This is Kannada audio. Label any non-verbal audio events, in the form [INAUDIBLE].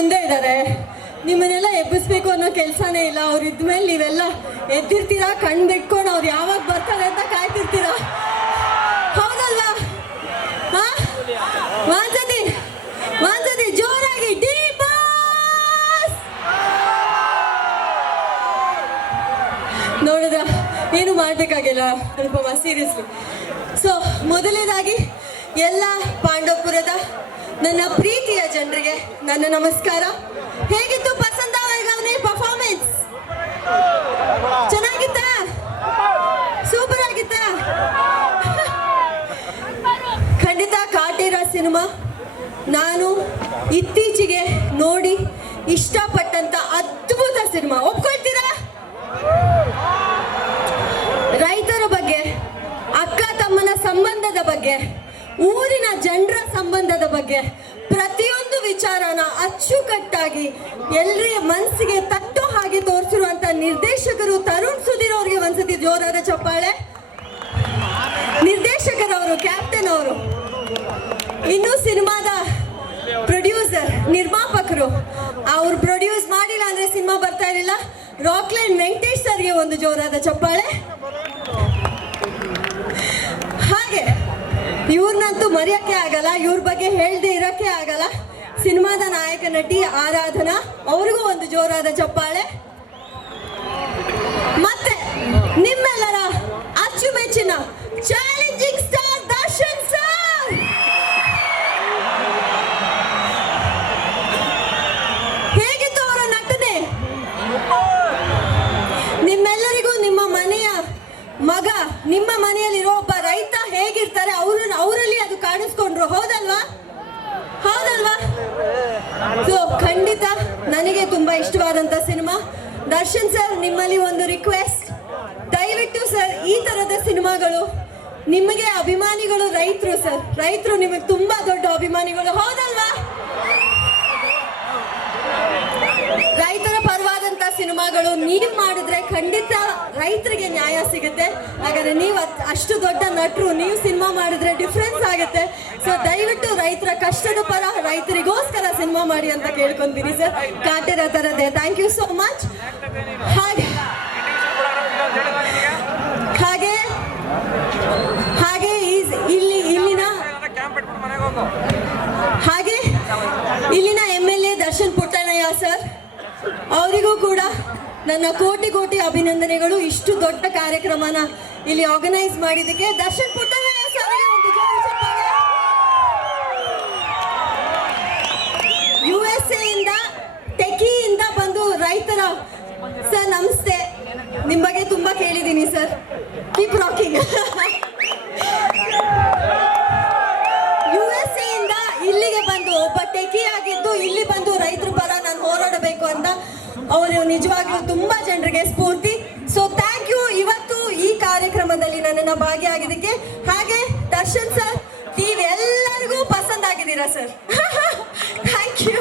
ಮುಂದೆ ಇದ್ದಾರೆ. ನಿಮ್ಮನ್ನೆಲ್ಲ ಎಬ್ಬಿಸ್ಬೇಕು ಅನ್ನೋ ಕೆಲಸನೇ ಇಲ್ಲ. ಅವ್ರು ಇದ್ಮೇಲೆ ನೀವೆಲ್ಲ ಎದ್ದಿರ್ತೀರಾ, ಕಣ್ ಬಿಟ್ಕೊಂಡು ಅವ್ರು ಯಾವಾಗ ಬರ್ತಾರೆ ಅಂತ ಕಾಯ್ತಿರ್ತೀರಾ? ಹೌದಲ್ವಾ? ವಾಂಚತಿ ವಾಂಚತಿ, ಜೋರಾಗಿ ನೋಡಿದ್ರ, ಏನು ಮಾಡ್ಬೇಕಾಗಿಲ್ಲ? ಅನುಪಮ ಸೀರಿಯಸ್ಲಿ ಸೊ ಮೊದಲನೇದಾಗಿ, ಎಲ್ಲ ಪಾಂಡವಪುರದ ನನ್ನ ಪ್ರೀತಿಯ ಜನರಿಗೆ ನನ್ನ ನಮಸ್ಕಾರ. ಹೇಗಿತ್ತು ಪಸಂದ ವರ್ಗಾವಣೆ ಪರ್ಫಾರ್ಮೆನ್ಸ್ ಚೆನ್ನಾಗಿತ್ತ? ಸೂಪರ್ ಆಗಿತ್ತ ಖಂಡಿತ ಕಾಟೇರ ಸಿನಿಮಾ. ನಾನು ಇತ್ತೀಚೆಗೆ ನೋಡಿ ಇಷ್ಟಪಟ್ಟಂತ ಅದ್ಭುತ ಸಿನಿಮಾ. ಒಪ್ಕೊಳ್ತೀರಾ? ರೈತರ ಬಗ್ಗೆ, ಅಕ್ಕ ತಮ್ಮನ ಸಂಬಂಧದ ಬಗ್ಗೆ ಊರಿನ ಜನರ ಸಂಬಂಧದ ಬಗ್ಗೆ ಪ್ರತಿಯೊಂದು ವಿಚಾರನ ಅಚ್ಚುಕಟ್ಟಾಗಿ ಎಲ್ಲರ ಮನಸ್ಸಿಗೆ ತಟ್ಟು ಹಾಗೆ ತೋರಿಸಿರುವಂತ ನಿರ್ದೇಶಕರು ತರುಣ್ ಸುಧೀರ್ ಅವರಿಗೆ ಒಂದ್ಸತಿ ಜೋರಾದ ಚಪ್ಪಾಳೆ. ನಿರ್ದೇಶಕರವರು ಕ್ಯಾಪ್ಟನ್ ಅವರು. ಇನ್ನು ಸಿನಿಮಾದ ಪ್ರೊಡ್ಯೂಸರ್ ನಿರ್ಮಾಪಕರು. ಅವ್ರು ಪ್ರೊಡ್ಯೂಸ್ ಮಾಡಿಲ್ಲ ಅಂದ್ರೆ ಸಿನಿಮಾ ಬರ್ತಾ ಇರಲಿಲ್ಲ. ರಾಕ್ಲೈನ್ ವೆಂಕಟೇಶ್ ಸರ್ಗೆ ಒಂದು ಜೋರಾದ ಚಪ್ಪಾಳೆ ಹಾಗೆ ಇವ್ರನ್ನಂತೂ ಮರೆಯಕ್ಕೆ ಆಗಲ್ಲ, ಇವ್ರ ಬಗ್ಗೆ ಹೇಳದೆ ಇರೋಕ್ಕೆ ಆಗಲ್ಲ. ಸಿನಿಮಾದ ನಾಯಕ, ನಟಿ, ಆರಾಧನಾ, ಅವ್ರಿಗೂ ಒಂದು ಜೋರಾದ ಚಪ್ಪಾಳೆ ಮತ್ತೆ ನಿಮ್ಮೆಲ್ಲರ ಅಚ್ಚುಮೆಚ್ಚಿನ ಚಾಲೆಂಜಿಂಗ್ ಸ್ಟಾರ್ ದರ್ಶನ್ ಸರ್ ಹೇಗಿತ್ತು ಅವರ ನಟನೆ? ನಿಮ್ಮೆಲ್ಲರಿಗೂ ನಿಮ್ಮ ಮನೆಯ ಮಗ, ನಿಮ್ಮ ಮನೆಯಲ್ಲಿರೋ ಒಬ್ಬ ರೈತ ಹೇಗಿರ್ತಾರೆ, ಅವರು ಹೌದಲ್ವಾ? ಹೌದಲ್ವಾ? ಸೊ ಖಂಡಿತ ನನಗೆ ತುಂಬಾ ಇಷ್ಟವಾದಂತ ಸಿನಿಮಾ. ದರ್ಶನ್ ಸರ್, ನಿಮ್ಮಲ್ಲಿ ಒಂದು ರಿಕ್ವೆಸ್ಟ್ ದಯವಿಟ್ಟು ಸರ್, ಈ ತರದ ಸಿನಿಮಾಗಳು ನಿಮಗೆ ಅಭಿಮಾನಿಗಳು, ರೈತರು ಸರ್. ರೈತರು ನಿಮಗೆ ತುಂಬಾ ದೊಡ್ಡ ಅಭಿಮಾನಿಗಳು. ಹೌದಲ್ವಾ ರೈತರ ಪರವಾದಂತ ಸಿನಿಮಾಗಳು ನೀವು ಮಾಡಿದ್ರೆ ಖಂಡಿತ ರೈತರಿಗೆ ನ್ಯಾಯ ಸಿಗುತ್ತೆ. ಹಾಗಾದ್ರೆ ನೀವು ಅಷ್ಟು ದೊಡ್ಡ ನಟರು, ನೀವು ಸಿನಿಮಾ ಮಾಡಿದ್ರೆ ಡಿಫ್ರೆನ್ಸ್ ಆಗುತ್ತೆ. ಸೊ ದಯವಿಟ್ಟು ರೈತರ ಕಷ್ಟದ ಪರ ರೈತರಿಗೋಸ್ಕರ ಸಿನಿಮಾ ಮಾಡಿ ಅಂತ ಕೇಳ್ಕೊಂತೀನಿ ಸರ್. ಕಾಟೇರ ತರದೆ ಥ್ಯಾಂಕ್ ಯು ಸೋ ಮಚ್ ಹಾಗೆ ಹಾಗೆ ಹಾಗೆ ಇಲ್ಲಿ, ಇಲ್ಲಿನ ಹಾಗೆ ಇಲ್ಲಿನ M L A Darshan Puttannaiah sir. ಅವರಿಗೂ ಕೂಡ ನನ್ನ ಕೋಟಿ ಕೋಟಿ ಅಭಿನಂದನೆಗಳು. ಇಷ್ಟು ದೊಡ್ಡ ಕಾರ್ಯಕ್ರಮನ ಇಲ್ಲಿ ಆರ್ಗನೈಸ್ ಮಾಡಿದ್ದಕ್ಕೆ ದರ್ಶನ್ ಸರ್ಗೆ ಒಂದು. ಯು ಎಸ್ ಎಯಿಂದ ಟೆಕಿಯಿಂದ ಬಂದು ರೈತರ, ಸರ್ ನಮಸ್ತೆ. ನಿಮ್ ಬಗ್ಗೆ ತುಂಬಾ ಕೇಳಿದ್ದೀನಿ, ಸರ್. ಕೀಪ್ ರಾಕಿಂಗ್ [LAUGHS] ಅವರು ನಿಜವಾಗ್ಲೂ ತುಂಬಾ ಜನರಿಗೆ ಸ್ಫೂರ್ತಿ. ಸೊ ಥ್ಯಾಂಕ್ ಯು ಇವತ್ತು ಈ ಕಾರ್ಯಕ್ರಮದಲ್ಲಿ ನನ್ನನ್ನು ಭಾಗಿಯಾಗಿದ್ದಕ್ಕೆ ಹಾಗೆ ದರ್ಶನ್ ಸರ್ ನೀವೆಲ್ಲರಿಗೂ ಪಸಂದ್ ಆಗಿದ್ದೀರಾ ಸರ್ ಥ್ಯಾಂಕ್ [LAUGHS] ಯು